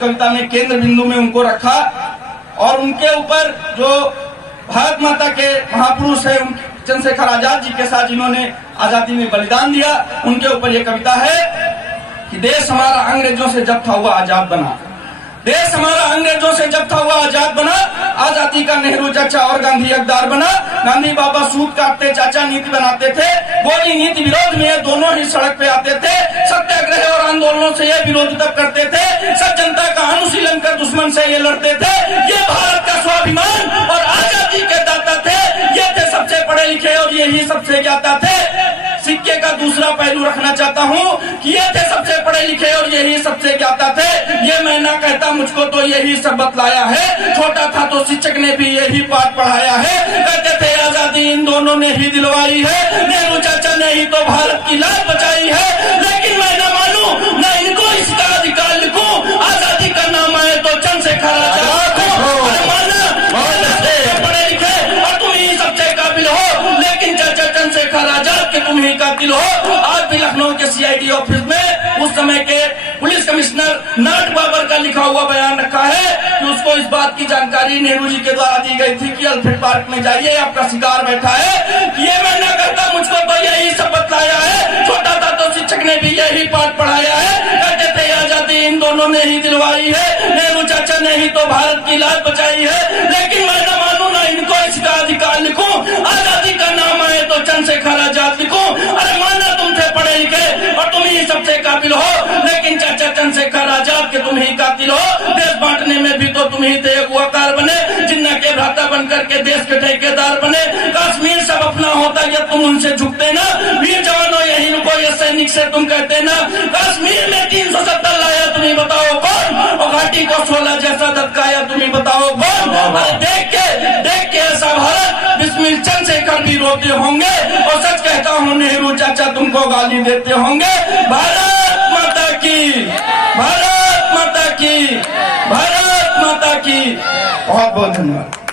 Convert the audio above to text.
कविता में केंद्र बिंदु में उनको रखा और उनके ऊपर जो भारत माता के महापुरुष है चंद्रशेखर आजाद जी के साथ जिन्होंने आजादी में बलिदान दिया, उनके ऊपर ये कविता है कि देश हमारा अंग्रेजों से जब्त हुआ आजाद बना। देश हमारा अंग्रेजों से जब्त हुआ आजाद बना। आजादी का नेहरू चाचा और गांधी हकदार बना। गांधी बाबा सूद काटते, चाचा नीति बनाते थे। गोली नीति विरोध में दोनों ही सड़क पे आते थे। सत्याग्रह और आंदोलनों से ये विरोध तब करते थे। सब जनता का अनुशीलन कर दुश्मन से ये लड़ते थे। ये भारत का स्वाभिमान और आजादी के दाता थे। ये थे सबसे पढ़े लिखे और यही सबसे ज्ञाता थे। सिक्के का दूसरा पहलू रखना चाहता हूँ कि ये थे सबसे पढ़े लिखे और यही सबसे ज्ञाता थे। ये मैं ना कहता, मुझको तो यही सब बतलाया है। छोटा था तो शिक्षक ने भी यही पाठ पढ़ाया है। कहते थे आजादी इन दोनों ने ही दिलवाई है। नेहरू चाचा ने ही तो भारत की लाज बचाई है। लेकिन मैं न मानू न इनको इसका अधिकार लिखूं। आजादी का नाम आए तो चंद्रशेखर आजाद पढ़े लिखे और तुम ही सबसे काबिल हो। लेकिन चाचा चंद्रशेखर आजाद के तुम ही कातिल हो। आज भी लखनऊ के सीआईडी ऑफिस में उस समय के पुलिस कमिश्नर नाट बाबर का लिखा हुआ बयान रखा है कि उसको इस बात की जानकारी नेहरू जी के द्वारा दी गई थी कि अल्फ्रेड पार्क में जाइए, आपका शिकार बैठा है। ये मैं ना करता, मुझको तो यही सब बतलाया है। छोटा था तो शिक्षक ने भी यही पाठ पढ़ाया है। कहते थे आजादी इन दोनों ने ही दिलवाई है। नेहरू चाचा ने ही तो भारत की लाज बचाई है। लेकिन मैं न मानू ना इनको इसका अधिकार लिखूं। आजादी का नाम आए तो चंद्रशेखर आजाद लिखूं। अरे माना तुम थे पढ़े लिखे और तुम ही सबसे काबिल हो। लेकिन चाचा चंद्रशेखर आजाद के तुम ही कातिल हो। देश बांटने में भी तो तुम ही थे अगुवाकार बने। जिन्ना के भ्राता बनकर के देश के ठेकेदार बने। कश्मीर सब अपना होता या तुम उनसे झुकते ना। वीर जवानों यही को ये सैनिक से तुम कहते ना। कश्मीर में 370 लाया तुम्हें बताओ कौन। और घाटी को 16 जैसा धक्काया तुम्हें बताओ कौन। अरे देख के ऐसा भारत बिस्मिल चंद्रशेखर भी रोते होंगे। और सच कहता हूँ नेहरू चाचा तुमको गाली देते होंगे। भारत माता की, भारत माता की, भारत माता की। बहुत बहुत धन्यवाद।